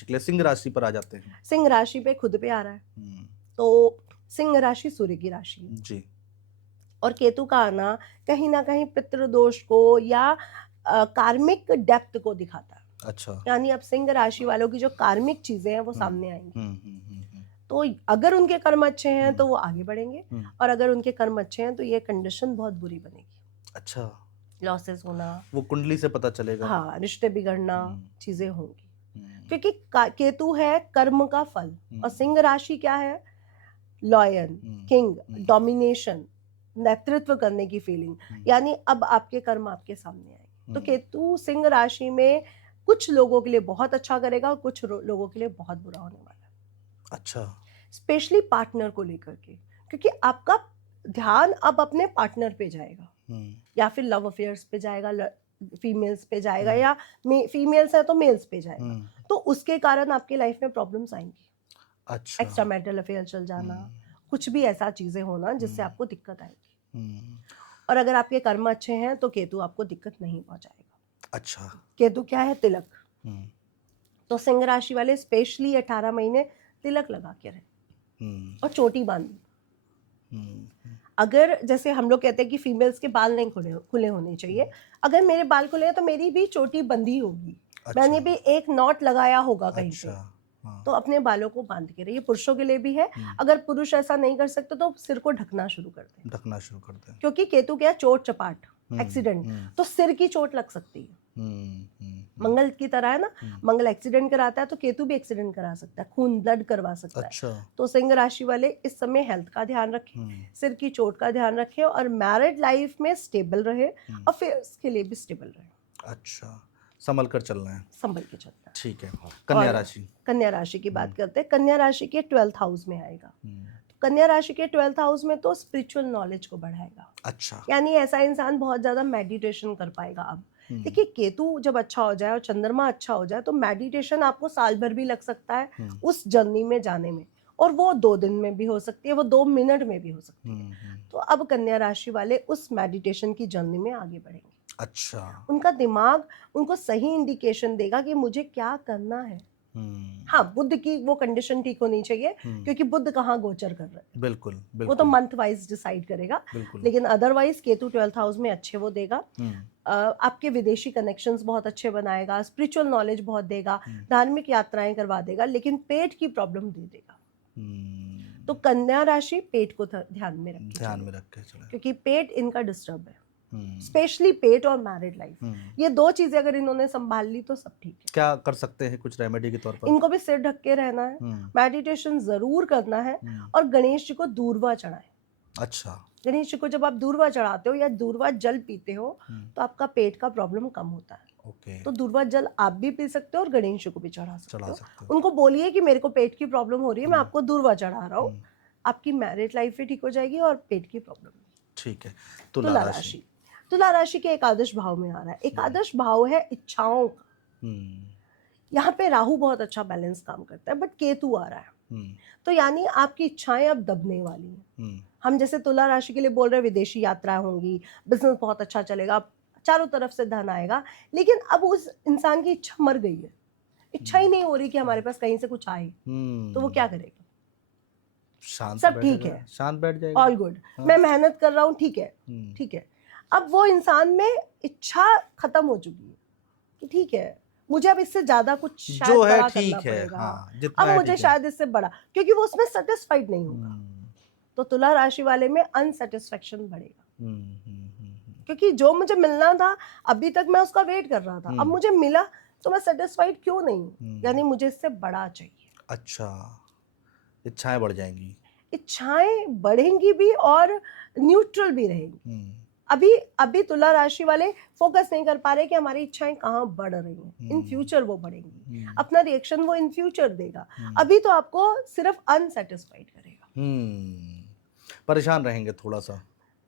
ठीक है, सिंह राशि पर आ जाते हैं। सिंह राशि पे खुद पे आ रहा है, तो सिंह राशि सूर्य की राशि है, जी। और केतु का आना कहीं ना कहीं पितृदोष को या कार्मिक डेप्थ को दिखाता है। अच्छा। यानी अब सिंह राशि वालों की जो कार्मिक चीजें हैं वो हम्म, सामने आएंगी। हम्म, हम्म, हम्म, तो अगर उनके कर्म अच्छे हैं तो हम्म, वो आगे बढ़ेंगे, हम्म। और अगर उनके कर्म अच्छे हैं तो ये कंडीशन बहुत बुरी बनेगी, अच्छा, लॉसेस होना, वो कुंडली से पता चलेगा। हाँ रिश्ते बिगड़ना, हम्म, चीजें होंगी। हम्म, क्योंकि केतु है कर्म का फल, और सिंह राशि क्या है, लॉयन, किंग, डोमिनेशन, नेतृत्व करने की फीलिंग। यानी अब आपके कर्म आपके सामने आएंगे। तो केतु सिंह राशि में कुछ लोगों के लिए बहुत अच्छा करेगा और कुछ लोगों के लिए बहुत बुरा होने वाला है। अच्छा। स्पेशली पार्टनर को लेकर के, क्योंकि आपका ध्यान अब अपने पार्टनर पे जाएगा, या फिर लव अफेयर्स पे जाएगा, फीमेल्स पे जाएगा, या फीमेल्स है तो मेल्स पे जाएगा। तो उसके कारण आपकी लाइफ में प्रॉब्लम्स आएंगी। अच्छा। एक्स्ट्रा मैरिटल अफेयर चल जाना, कुछ भी ऐसा चीजें होना जिससे आपको दिक्कत आएगी। और अगर आपके कर्म अच्छे हैं तो केतु आपको दिक्कत नहीं पहुंचाएगा। अच्छा। केतु क्या है, तिलक। तो सिंह राशि वाले स्पेशली 18 महीने तिलक लगा के रहे और चोटी बांधी। अगर जैसे हम लोग कहते हैं कि फीमेल्स के बाल नहीं खुले होने चाहिए, अगर मेरे बाल खुले हैं तो मेरी भी चोटी बंधी होगी। अच्छा। मैंने भी एक नॉट लगाया होगा कहीं अच्छा। पे, हाँ। तो अपने बालों को बांध के रहिए। पुरुषों के लिए भी है, अगर पुरुष ऐसा नहीं कर सकते तो सिर को ढकना शुरू कर दें, ढकना शुरू कर दें। क्योंकि केतु क्या, चोट चपाट, एक्सीडेंट, तो सिर की चोट लग सकती है। मंगल की तरह है ना, मंगल एक्सीडेंट कराता है तो केतु भी एक्सीडेंट करा सकता है, खून ब्लड करवा सकता अच्छा। है। तो सिंह राशि वाले इस समय हेल्थ का ध्यान रखें, सिर की चोट का ध्यान रखें, और मैरिड लाइफ में स्टेबल रहे, अफेयर्स के लिए भी स्टेबल रहे। अच्छा, संभल कर चलना है। संभल के चलना है। ठीक है। कन्या और राशि। कन्या राशि की बात करते हैं। कन्या राशि के 12th हाउस में आएगा। कन्या राशि के 12th हाउस में तो स्पिरिचुअल नॉलेज को बढ़ाएगा। अच्छा। यानी ऐसा इंसान बहुत ज्यादा मेडिटेशन कर पाएगा। अब देखिए, केतु जब अच्छा हो जाए और चंद्रमा अच्छा हो जाए तो मेडिटेशन आपको साल भर भी लग सकता है उस जर्नी में जाने में, और वो 2 दिन में भी हो सकती है, वो 2 मिनट में भी हो सकती है। तो अब कन्या राशि वाले उस मेडिटेशन की जर्नी में आगे बढ़ेंगे। अच्छा। उनका दिमाग उनको सही इंडिकेशन देगा कि मुझे क्या करना है। हाँ, बुद्ध की वो कंडीशन ठीक होनी चाहिए, क्योंकि बुद्ध कहाँ गोचर कर रहे हैं, बिल्कुल वो तो बिल्कुल मंथ वाइज डिसाइड करेगा। बिल्कुल। लेकिन अदरवाइज केतु 12th हाउस में अच्छे वो देगा। आपके विदेशी कनेक्शंस बहुत अच्छे बनाएगा, स्पिरिचुअल नॉलेज बहुत देगा, धार्मिक यात्राएं करवा देगा, लेकिन पेट की प्रॉब्लम दे देगा। तो कन्या राशि पेट को ध्यान में रख के ध्यान में चले, रख के चले। क्योंकि पेट इनका डिस्टर्ब है, स्पेशली पेट और मैरिड लाइफ। ये 2 चीजें अगर इन्होंने संभाल ली तो सब ठीक है। क्या कर सकते हैं कुछ रेमेडी के तौर पर? इनको भी सिर ढक के रहना है, मेडिटेशन जरूर करना है, और गणेश जी को दूर्वा चढ़ाएं। अच्छा। गणेश जी को जब आप दूर्वा चढ़ाते हो या दूर्वा जल पीते हो तो आपका पेट का प्रॉब्लम कम होता है। ओके। तो दूर्वा जल आप भी पी सकते हो और गणेश जी को भी चढ़ा सकते हो। सकते हो। उनको बोलिए कि मेरे को पेट की प्रॉब्लम हो रही है, मैं आपको दूर्वा चढ़ा रहा हूँ। आपकी मैरिड लाइफ भी ठीक हो जाएगी और पेट की प्रॉब्लम भी। ठीक है। तुला राशि। तुला राशि के एकादश भाव में आ रहा है। एकादश भाव है इच्छाओं का। यहाँ पे राहु बहुत अच्छा बैलेंस काम करता है, बट केतु आ रहा है, तो यानी आपकी इच्छाएं अब दबने वाली हैं। हम जैसे तुला राशि के लिए बोल रहे हैं विदेशी यात्रा होंगी, बिजनेस बहुत अच्छा चलेगा, चारों तरफ से धन आएगा, लेकिन अब उस इंसान की इच्छा मर गई है, इच्छा ही नहीं हो रही कि हमारे पास कहीं से कुछ आए, तो वो क्या करेगा? शांत सब ठीक है, शांत बैठ जाएगा, ऑल गुड, मैं मेहनत कर रहा हूँ, ठीक है ठीक है। अब वो इंसान में इच्छा खत्म हो चुकी है कि ठीक है, मुझे अब इससे ज्यादा कुछ शायद जो है बड़ा ठीक करना है। पड़ेगा। हाँ, अब जितना है मुझे ठीक है। शायद इससे बड़ा, क्योंकि वो उसमें सेटिस्फाइड नहीं होगा। तो तुला राशि वाले में अनसेटिस्फेक्शन बढ़ेगा, क्योंकि जो मुझे मिलना था अभी तक मैं उसका वेट कर रहा था, अब मुझे मिला तो मैं सेटिस्फाइड क्यों नहीं हूँ, यानी मुझे इससे बड़ा चाहिए। अच्छा, इच्छाएं बढ़ जाएंगी। इच्छाएं बढ़ेंगी भी और न्यूट्रल भी रहेंगी। अभी अभी तुला राशि वाले फोकस नहीं कर पा रहे कि हमारी इच्छाएं कहाँ बढ़ रही हैं, इन फ्यूचर वो बढ़ेंगी, अपना रिएक्शन वो इन फ्यूचर देगा। अभी तो आपको सिर्फ अनसेटिस्फाइड करेगा, परेशान रहेंगे थोड़ा सा।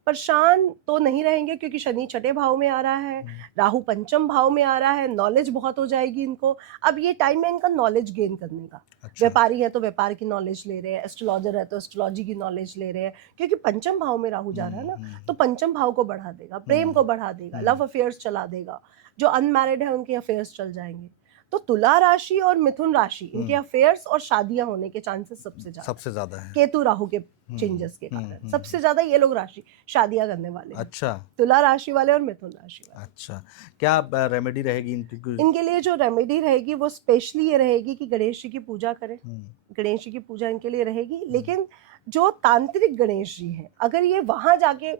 परेशान तो नहीं रहेंगे, क्योंकि शनि छठे भाव में आ रहा है, राहु पंचम भाव में आ रहा है, नॉलेज बहुत हो जाएगी इनको। अब ये टाइम है इनका नॉलेज गेन करने का। अच्छा। व्यापारी है तो व्यापार की नॉलेज ले रहे हैं, एस्ट्रोलॉजर है तो एस्ट्रोलॉजी की नॉलेज ले रहे हैं, क्योंकि पंचम भाव में राहु जा रहा है ना, तो पंचम भाव को बढ़ा देगा, प्रेम को बढ़ा देगा, लव अफेयर्स चला देगा। जो अनमैरिड है उनके अफेयर्स चल जाएंगे। तो तुला राशि और मिथुन राशि इनके हम्म। अफेयर्स और शादियां होने के चांसेस सबसे ज्यादा है। केतु राहु के चेंजेस के कारण सबसे ज्यादा ये लोग राशि शादियां करने वाले हैं, अच्छा तुला राशि वाले और मिथुन राशि वाले। अच्छा, क्या रेमेडी रहेगी इनकी? इनके लिए जो रेमेडी रहेगी वो स्पेशली ये रहेगी कि गणेश जी की पूजा करें। हम्म, गणेश जी की पूजा इनके लिए रहेगी, लेकिन जो तांत्रिक गणेश जी हैं, अगर ये वहां जाके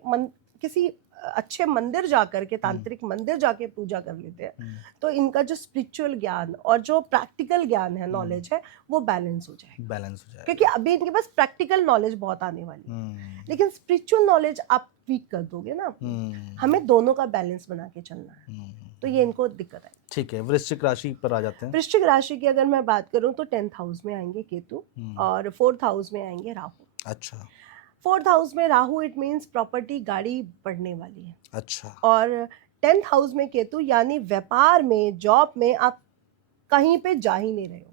किसी अच्छे मंदिर जाकर के, तांत्रिक मंदिर जाके पूजा कर लेते हैं, तो इनका जो स्पिरिचुअल ज्ञान और जो प्रैक्टिकल ज्ञान है, नॉलेज है, वो बैलेंस हो जाएगा। बैलेंस हो जाएगा। क्योंकि अभी इनके पास प्रैक्टिकल नॉलेज बहुत आने वाली है, लेकिन स्पिरिचुअल नॉलेज आप वीक कर दोगे ना। हमें दोनों का बैलेंस बना के चलना है, तो ये इनको दिक्कत है। ठीक है, वृश्चिक राशि पर आ जाते हैं। वृश्चिक राशि की अगर मैं बात करूं तो 10th हाउस में आएंगे केतु और 4th हाउस में आएंगे राहु। अच्छा 4th हाउस में राहु, इट मीन्स प्रॉपर्टी, गाड़ी बढ़ने वाली है। अच्छा। और 10th हाउस में केतु, यानी व्यापार में, जॉब में आप कहीं पे जा ही नहीं रहे हो।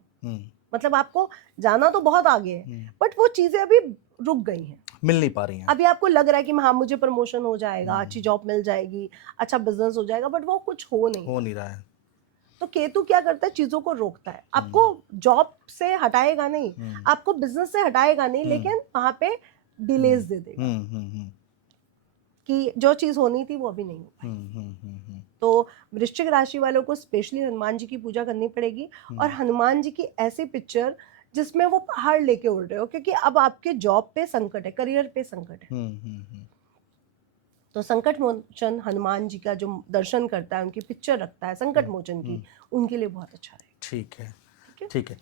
मतलब आपको जाना तो बहुत आगे है, बट वो चीजें अभी रुक गई हैं, मिल नहीं पा रही हैं। अभी आपको लग रहा है कि हाँ मुझे प्रमोशन हो जाएगा, अच्छी जॉब मिल जाएगी, अच्छा बिजनेस हो जाएगा, बट वो कुछ हो नहीं रहा है। तो केतु क्या करता है, चीजों को रोकता है। आपको जॉब से हटाएगा नहीं, आपको बिजनेस से हटाएगा नहीं, लेकिन वहां पे डिलेज दे देगा कि जो चीज होनी थी वो अभी नहीं हो पाई। तो वृश्चिक राशि वालों को स्पेशली हनुमान जी की पूजा करनी पड़ेगी, और हनुमान जी की ऐसी पिक्चर जिसमें वो पहाड़ लेके उड़ रहे हो, क्योंकि अब आपके जॉब पे संकट है, करियर पे संकट है। तो संकट मोचन हनुमान जी का जो दर्शन करता है, उनकी पिक्चर रखता है संकट मोचन की, उनके लिए बहुत अच्छा रहेगा। ठीक है, ठीक है। ठीक है।